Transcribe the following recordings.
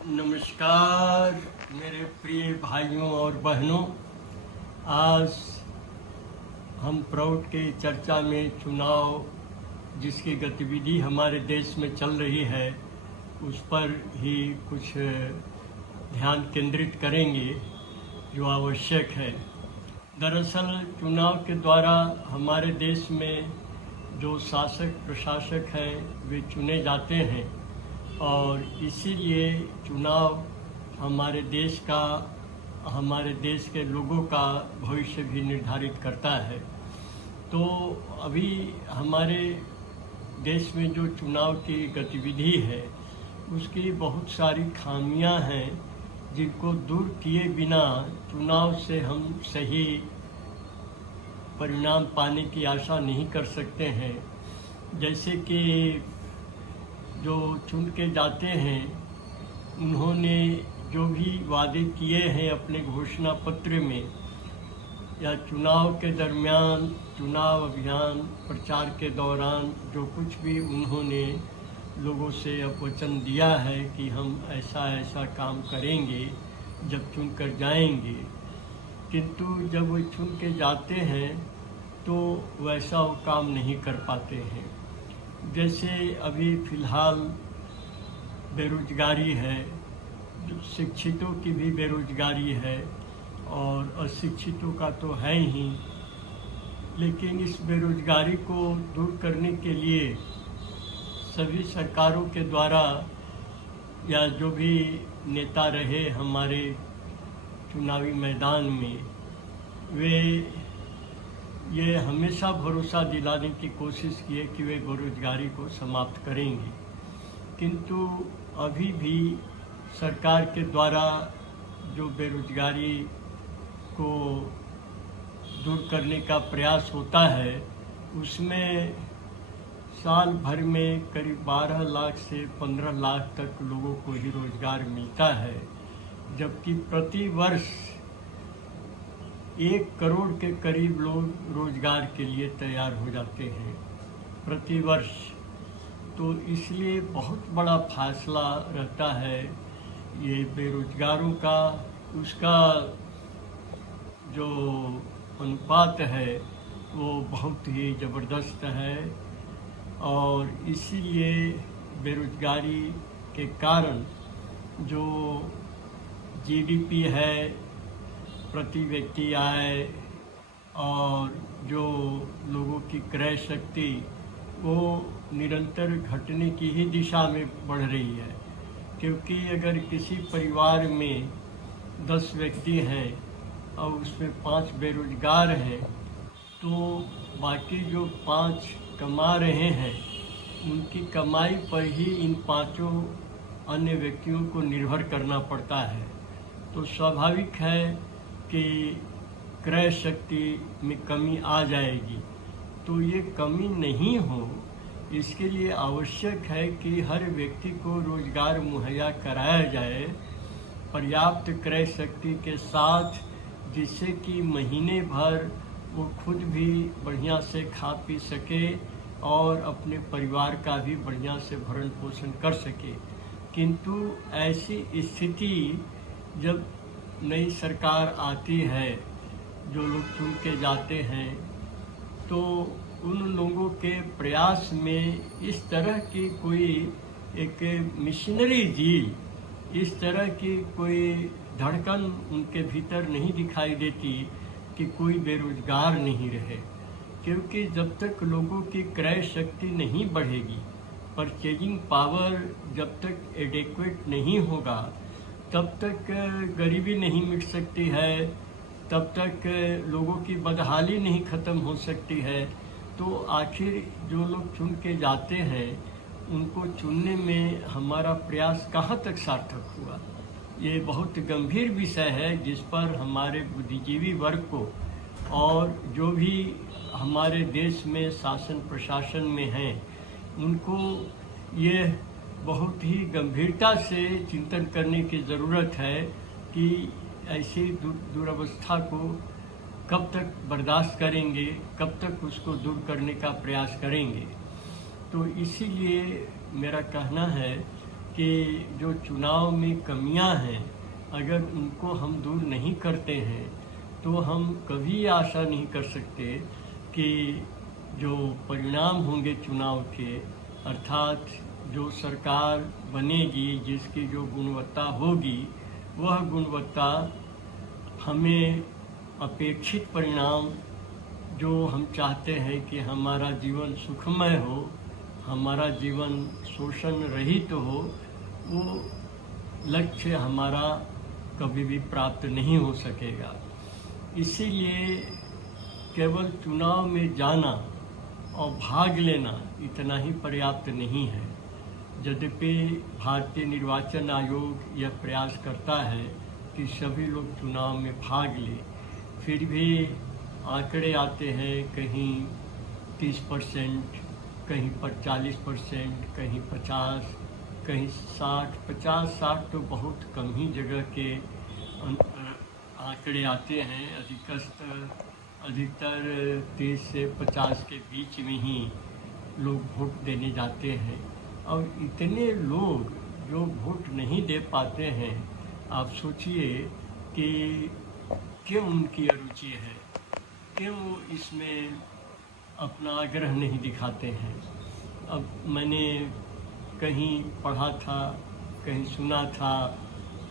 नमस्कार मेरे प्रिय भाइयों और बहनों। आज हम प्राउड के चर्चा में चुनाव जिसकी गतिविधि हमारे देश में चल रही है उस पर ही कुछ ध्यान केंद्रित करेंगे जो आवश्यक है। दरअसल चुनाव के द्वारा हमारे देश में जो शासक प्रशासक हैं वे चुने जाते हैं और इसीलिए चुनाव हमारे देश के लोगों का भविष्य भी निर्धारित करता है। तो अभी हमारे देश में जो चुनाव की गतिविधि है उसकी बहुत सारी खामियां हैं जिनको दूर किए बिना चुनाव से हम सही परिणाम पाने की आशा नहीं कर सकते हैं। जैसे कि जो चुन के जाते हैं उन्होंने जो भी वादे किए हैं अपने घोषणा पत्र में या चुनाव के दरमियान, चुनाव अभियान प्रचार के दौरान जो कुछ भी उन्होंने लोगों से वचन दिया है कि हम ऐसा ऐसा काम करेंगे जब चुन कर जाएंगे, किंतु जब वो चुन के जाते हैं तो वैसा वो काम नहीं कर पाते हैं। जैसे अभी फ़िलहाल बेरोजगारी है, शिक्षितों की भी बेरोजगारी है और अशिक्षितों का तो है ही, लेकिन इस बेरोजगारी को दूर करने के लिए सभी सरकारों के द्वारा या जो भी नेता रहे हमारे चुनावी मैदान में वे ये हमेशा भरोसा दिलाने की कोशिश किए कि वे बेरोजगारी को समाप्त करेंगे, किंतु अभी भी सरकार के द्वारा जो बेरोजगारी को दूर करने का प्रयास होता है उसमें साल भर में करीब 12 लाख से 15 लाख तक लोगों को ही रोजगार मिलता है, जबकि प्रति वर्ष 1 करोड़ के करीब लोग रोजगार के लिए तैयार हो जाते हैं प्रति वर्ष। तो इसलिए बहुत बड़ा फासला रहता है ये बेरोजगारों का, उसका जो अनुपात है वो बहुत ही ज़बरदस्त है और इसीलिए बेरोजगारी के कारण जो जीडीपी है, प्रति व्यक्ति आय और जो लोगों की क्रय शक्ति वो निरंतर घटने की ही दिशा में बढ़ रही है। क्योंकि अगर किसी परिवार में 10 व्यक्ति हैं और उसमें 5 बेरोजगार हैं तो बाकी जो 5 कमा रहे हैं उनकी कमाई पर ही इन 5 अन्य व्यक्तियों को निर्भर करना पड़ता है। तो स्वाभाविक है कि क्रय शक्ति में कमी आ जाएगी। तो ये कमी नहीं हो इसके लिए आवश्यक है कि हर व्यक्ति को रोजगार मुहैया कराया जाए पर्याप्त क्रय शक्ति के साथ, जिससे कि महीने भर वो खुद भी बढ़िया से खा पी सके और अपने परिवार का भी बढ़िया से भरण पोषण कर सके। किंतु ऐसी स्थिति जब नई सरकार आती है, जो लोग चुन के जाते हैं, तो उन लोगों के प्रयास में इस तरह की कोई एक मिशनरी जील, इस तरह की कोई धड़कन उनके भीतर नहीं दिखाई देती कि कोई बेरोजगार नहीं रहे। क्योंकि जब तक लोगों की क्रय शक्ति नहीं बढ़ेगी, परचेजिंग पावर जब तक एडिक्वेट नहीं होगा, तब तक गरीबी नहीं मिट सकती है, तब तक लोगों की बदहाली नहीं ख़त्म हो सकती है। तो आखिर जो लोग चुन के जाते हैं उनको चुनने में हमारा प्रयास कहाँ तक सार्थक हुआ, ये बहुत गंभीर विषय है जिस पर हमारे बुद्धिजीवी वर्ग को और जो भी हमारे देश में शासन प्रशासन में हैं उनको ये बहुत ही गंभीरता से चिंतन करने की ज़रूरत है कि ऐसी दुरावस्था को कब तक बर्दाश्त करेंगे, कब तक उसको दूर करने का प्रयास करेंगे। तो इसीलिए मेरा कहना है कि जो चुनाव में कमियां हैं, अगर उनको हम दूर नहीं करते हैं तो हम कभी आशा नहीं कर सकते कि जो परिणाम होंगे चुनाव के, अर्थात जो सरकार बनेगी जिसकी जो गुणवत्ता होगी, वह गुणवत्ता हमें अपेक्षित परिणाम जो हम चाहते हैं कि हमारा जीवन सुखमय हो, हमारा जीवन शोषण रहित हो, वो लक्ष्य हमारा कभी भी प्राप्त नहीं हो सकेगा। इसीलिए केवल चुनाव में जाना और भाग लेना इतना ही पर्याप्त नहीं है। यद्यपि भारतीय निर्वाचन आयोग यह प्रयास करता है कि सभी लोग चुनाव में भाग लें, फिर भी आंकड़े आते हैं कहीं 30%, कहीं पर 40%, कहीं 50, कहीं 60, 50-60 तो बहुत कम ही जगह के आंकड़े आते हैं। अधिकतर 30 से 50 के बीच में ही लोग वोट देने जाते हैं, और इतने लोग जो वोट नहीं दे पाते हैं, आप सोचिए कि क्यों उनकी अरुचि है, क्यों वो इसमें अपना आग्रह नहीं दिखाते हैं। अब मैंने कहीं पढ़ा था, कहीं सुना था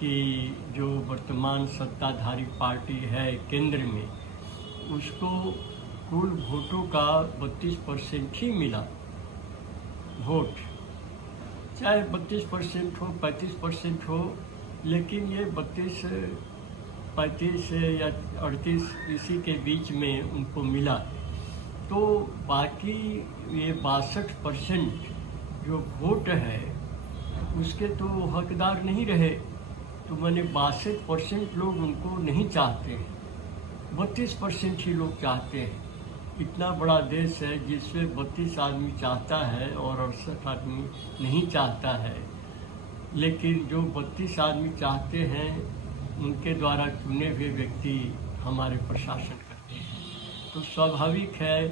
कि जो वर्तमान सत्ताधारी पार्टी है केंद्र में, उसको कुल वोटों का 32% ही मिला वोट। चाहे 32% हो, 35% हो, लेकिन ये 32, 35 या 38 इसी के बीच में उनको मिला। तो बाकी ये 62% जो वोट है उसके तो हकदार नहीं रहे। तो मैंने 62% लोग उनको नहीं चाहते, 32% ही लोग चाहते हैं। इतना बड़ा देश है जिसमें 32 आदमी चाहता है और 68 आदमी नहीं चाहता है, लेकिन जो 32 आदमी चाहते हैं उनके द्वारा चुने हुए व्यक्ति हमारे प्रशासन करते हैं। तो स्वाभाविक है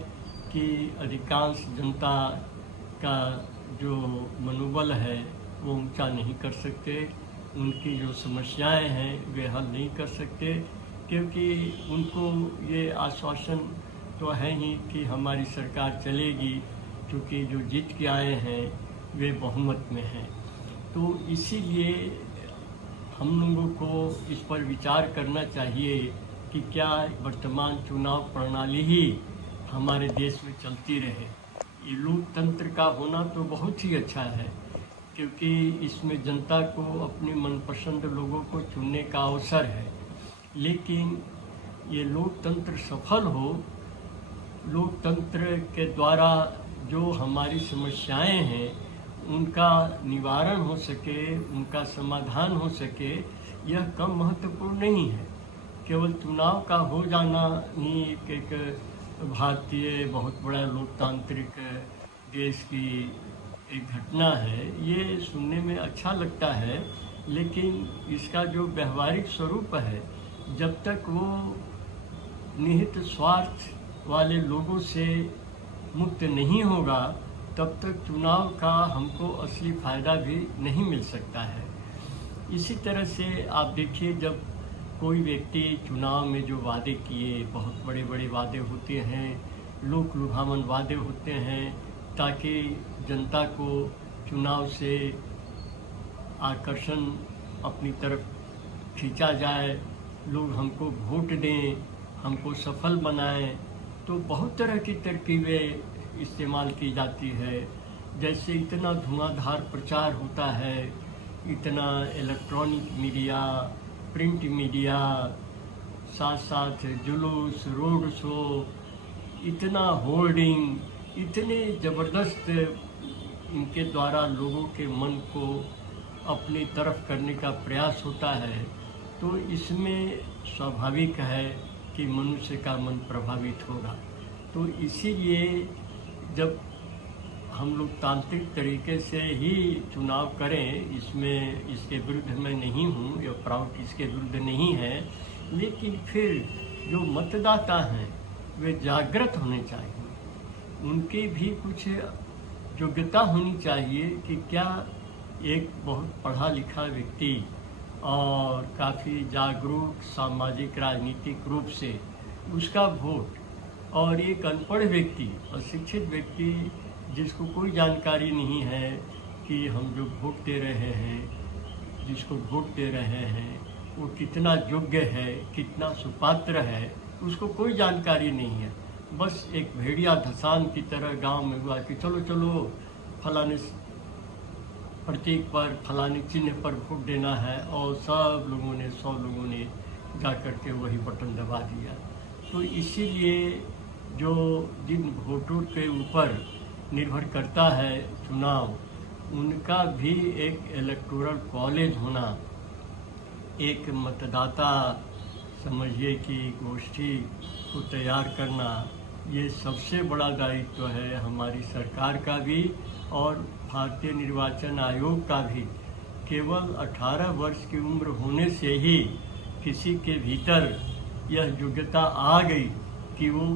कि अधिकांश जनता का जो मनोबल है वो ऊंचा नहीं कर सकते, उनकी जो समस्याएं हैं वे हल नहीं कर सकते, क्योंकि उनको ये आश्वासन तो है ही कि हमारी सरकार चलेगी, क्योंकि जो जीत के आए हैं वे बहुमत में हैं। तो इसीलिए हम लोगों को इस पर विचार करना चाहिए कि क्या वर्तमान चुनाव प्रणाली ही हमारे देश में चलती रहे। ये लोकतंत्र का होना तो बहुत ही अच्छा है, क्योंकि इसमें जनता को अपने मनपसंद लोगों को चुनने का अवसर है। लेकिन ये लोकतंत्र सफल हो, लोकतंत्र के द्वारा जो हमारी समस्याएं हैं उनका निवारण हो सके, उनका समाधान हो सके, यह कम महत्वपूर्ण नहीं है। केवल चुनाव का हो जाना ही एक भारतीय बहुत बड़ा लोकतांत्रिक देश की एक घटना है, ये सुनने में अच्छा लगता है, लेकिन इसका जो व्यवहारिक स्वरूप है, जब तक वो निहित स्वार्थ वाले लोगों से मुक्त नहीं होगा, तब तक चुनाव का हमको असली फ़ायदा भी नहीं मिल सकता है। इसी तरह से आप देखिए, जब कोई व्यक्ति चुनाव में जो वादे किए, बहुत बड़े बड़े वादे होते हैं, लोक लुभावन वादे होते हैं, ताकि जनता को चुनाव से आकर्षण अपनी तरफ खींचा जाए, लोग हमको वोट दें, हमको सफल बनाएं, तो बहुत तरह की तरकीबें इस्तेमाल की जाती है। जैसे इतना धुआंधार प्रचार होता है, इतना इलेक्ट्रॉनिक मीडिया, प्रिंट मीडिया, साथ साथ जुलूस, रोड शो, इतना होर्डिंग, इतने ज़बरदस्त इनके द्वारा लोगों के मन को अपनी तरफ करने का प्रयास होता है। तो इसमें स्वाभाविक है कि मनुष्य का मन प्रभावित होगा। तो इसीलिए जब हम लोग तांत्रिक तरीके से ही चुनाव करें, इसमें इसके विरुद्ध मैं नहीं हूँ, या प्राउड इसके विरुद्ध नहीं है, लेकिन फिर जो मतदाता हैं वे जागृत होने चाहिए, उनकी भी कुछ योग्यता होनी चाहिए कि क्या एक बहुत पढ़ा लिखा व्यक्ति और काफ़ी जागरूक सामाजिक राजनीतिक रूप से उसका वोट, और एक अनपढ़ व्यक्ति, अशिक्षित व्यक्ति जिसको कोई जानकारी नहीं है कि हम जो वोट दे रहे हैं, जिसको वोट दे रहे हैं वो कितना योग्य है, कितना सुपात्र है, उसको कोई जानकारी नहीं है। बस एक भेड़िया धसान की तरह गांव में हुआ कि चलो चलो फलाने प्रतीक पर, फलाने चिन्ह पर वोट देना है, और सब लोगों ने 100 लोगों ने जा कर के वही बटन दबा दिया। तो इसीलिए जो जिन वोटों के ऊपर निर्भर करता है चुनाव, उनका भी एक इलेक्टोरल कॉलेज होना, एक मतदाता समझिए कि गोष्ठी को तैयार करना, ये सबसे बड़ा दायित्व है हमारी सरकार का भी और भारतीय निर्वाचन आयोग का भी। केवल 18 वर्ष की उम्र होने से ही किसी के भीतर यह योग्यता आ गई कि वो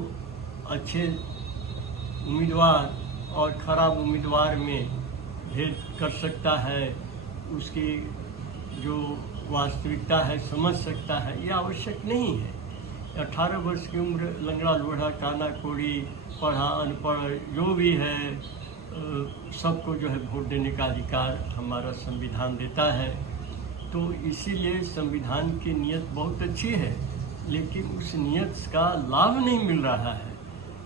अच्छे उम्मीदवार और खराब उम्मीदवार में भेद कर सकता है, उसकी जो वास्तविकता है समझ सकता है, यह आवश्यक नहीं है। 18 वर्ष की उम्र लंगड़ा लोढ़ा काना कोड़ी पढ़ा अनपढ़ जो भी है सबको जो है वोट देने का अधिकार हमारा संविधान देता है। तो इसीलिए संविधान की नीयत बहुत अच्छी है, लेकिन उस नीयत का लाभ नहीं मिल रहा है,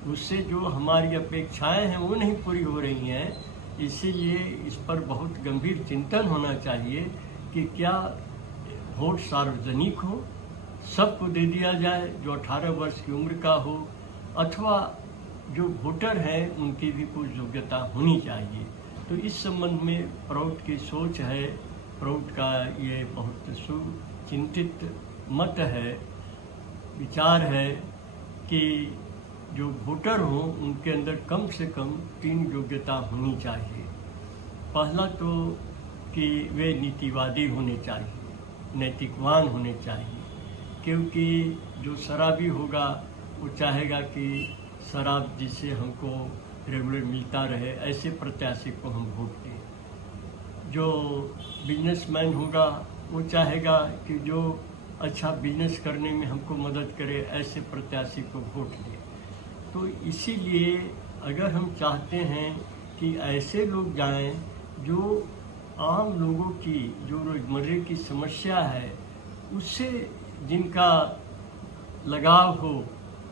उससे जो हमारी अपेक्षाएं हैं वो नहीं पूरी हो रही हैं। इसीलिए इस पर बहुत गंभीर चिंतन होना चाहिए कि क्या वोट सार्वजनिक हो, सबको दे दिया जाए जो 18 वर्ष की उम्र का हो, अथवा जो वोटर हैं उनकी भी कुछ योग्यता होनी चाहिए। तो इस संबंध में प्रौढ़ की सोच है, प्रौढ़ का ये बहुत सुचिंतित मत है, विचार है कि जो वोटर हो उनके अंदर कम से कम 3 योग्यता होनी चाहिए। पहला तो कि वे नीतिवादी होने चाहिए, नैतिकवान होने चाहिए, क्योंकि जो शराबी होगा वो चाहेगा कि शराब जिससे हमको रेगुलर मिलता रहे, ऐसे प्रत्याशी को हम वोट दें। जो बिजनेसमैन होगा वो चाहेगा कि जो अच्छा बिजनेस करने में हमको मदद करे, ऐसे प्रत्याशी को वोट दें। तो इसीलिए अगर हम चाहते हैं कि ऐसे लोग जाएं जो आम लोगों की जो रोजमर्रे की समस्या है उससे जिनका लगाव हो,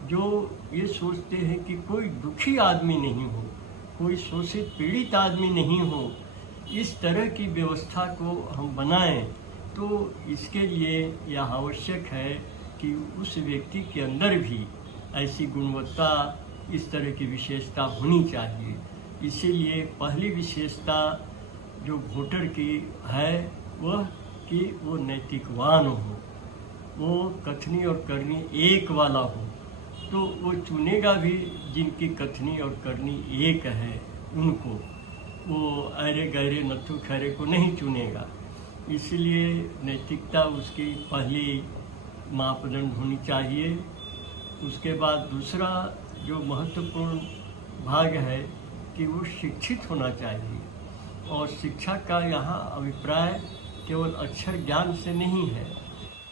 जो ये सोचते हैं कि कोई दुखी आदमी नहीं हो, कोई शोषित पीड़ित आदमी नहीं हो, इस तरह की व्यवस्था को हम बनाएं। तो इसके लिए यह आवश्यक है कि उस व्यक्ति के अंदर भी ऐसी गुणवत्ता, इस तरह की विशेषता होनी चाहिए। इसीलिए पहली विशेषता जो वोटर की है वह कि वो नैतिकवान हो, वो कथनी और करनी एक वाला हो। तो वो चुनेगा भी जिनकी कथनी और करनी एक है उनको, वो अरे गहरे नथु खैरे को नहीं चुनेगा। इसलिए नैतिकता उसकी पहली मापदंड होनी चाहिए। उसके बाद दूसरा जो महत्वपूर्ण भाग है कि वो शिक्षित होना चाहिए, और शिक्षा का यहाँ अभिप्राय केवल अक्षर ज्ञान से नहीं है,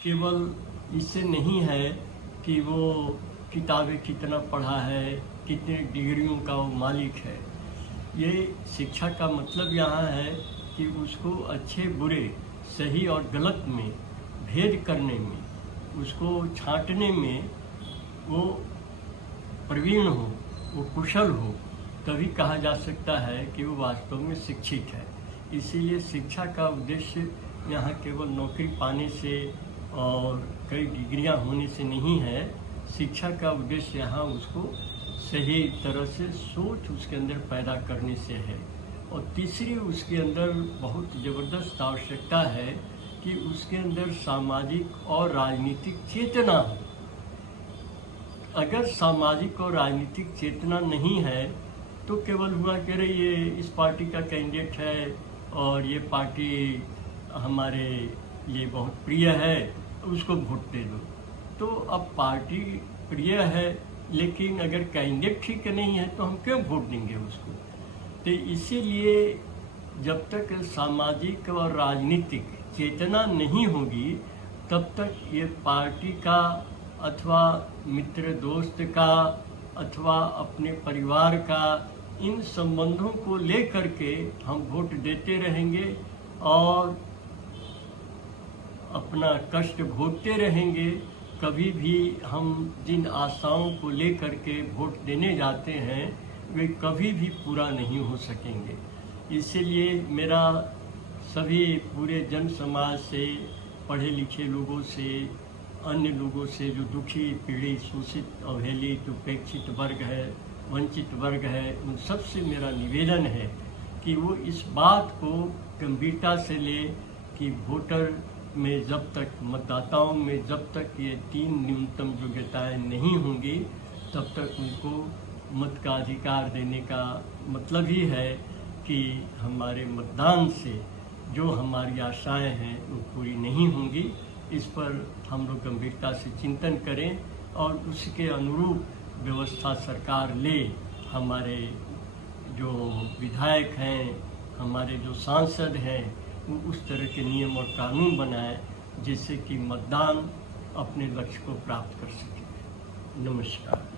केवल इससे नहीं है कि वो किताबें कितना पढ़ा है, कितने डिग्रियों का वो मालिक है। ये शिक्षा का मतलब यहाँ है कि उसको अच्छे बुरे, सही और गलत में भेद करने में, उसको छांटने में वो प्रवीण हो, वो कुशल हो, तभी कहा जा सकता है कि वो वास्तव में शिक्षित है। इसीलिए शिक्षा का उद्देश्य यहाँ केवल नौकरी पाने से और कई डिग्रियाँ होने से नहीं है। शिक्षा का उद्देश्य यहाँ उसको सही तरह से सोच उसके अंदर पैदा करने से है। और तीसरी उसके अंदर बहुत ज़बरदस्त आवश्यकता है कि उसके अंदर सामाजिक और राजनीतिक चेतना हो। अगर सामाजिक और राजनीतिक चेतना नहीं है तो केवल हुआ कह रही ये इस पार्टी का कैंडिडेट है और ये पार्टी हमारे लिए बहुत प्रिय है, उसको वोट दे दो। तो अब पार्टी प्रिय है लेकिन अगर कैंडिडेट ठीक नहीं है तो हम क्यों वोट देंगे उसको। तो इसीलिए जब तक सामाजिक और राजनीतिक चेतना नहीं होगी तब तक ये पार्टी का अथवा मित्र दोस्त का अथवा अपने परिवार का इन संबंधों को लेकर के हम वोट देते रहेंगे और अपना कष्ट भोगते रहेंगे। कभी भी हम जिन आशाओं को लेकर के वोट देने जाते हैं वे कभी भी पूरा नहीं हो सकेंगे। इसलिए मेरा सभी पूरे जन समाज से, पढ़े लिखे लोगों से, अन्य लोगों से जो दुखी पीड़ित शोषित अवहेलित उपेक्षित वर्ग है, वंचित वर्ग है, उन सब से मेरा निवेदन है कि वो इस बात को गंभीरता से ले कि वोटर में जब तक, मतदाताओं में जब तक ये 3 न्यूनतम योग्यताएं नहीं होंगी तब तक उनको मत का अधिकार देने का मतलब ही है कि हमारे मतदान से जो हमारी आशाएं हैं वो पूरी नहीं होंगी। इस पर हम लोग गंभीरता से चिंतन करें और उसके अनुरूप व्यवस्था सरकार ले। हमारे जो विधायक हैं, हमारे जो सांसद हैं, वो उस तरह के नियम और कानून बनाए जिससे कि मतदान अपने लक्ष्य को प्राप्त कर सके। नमस्कार।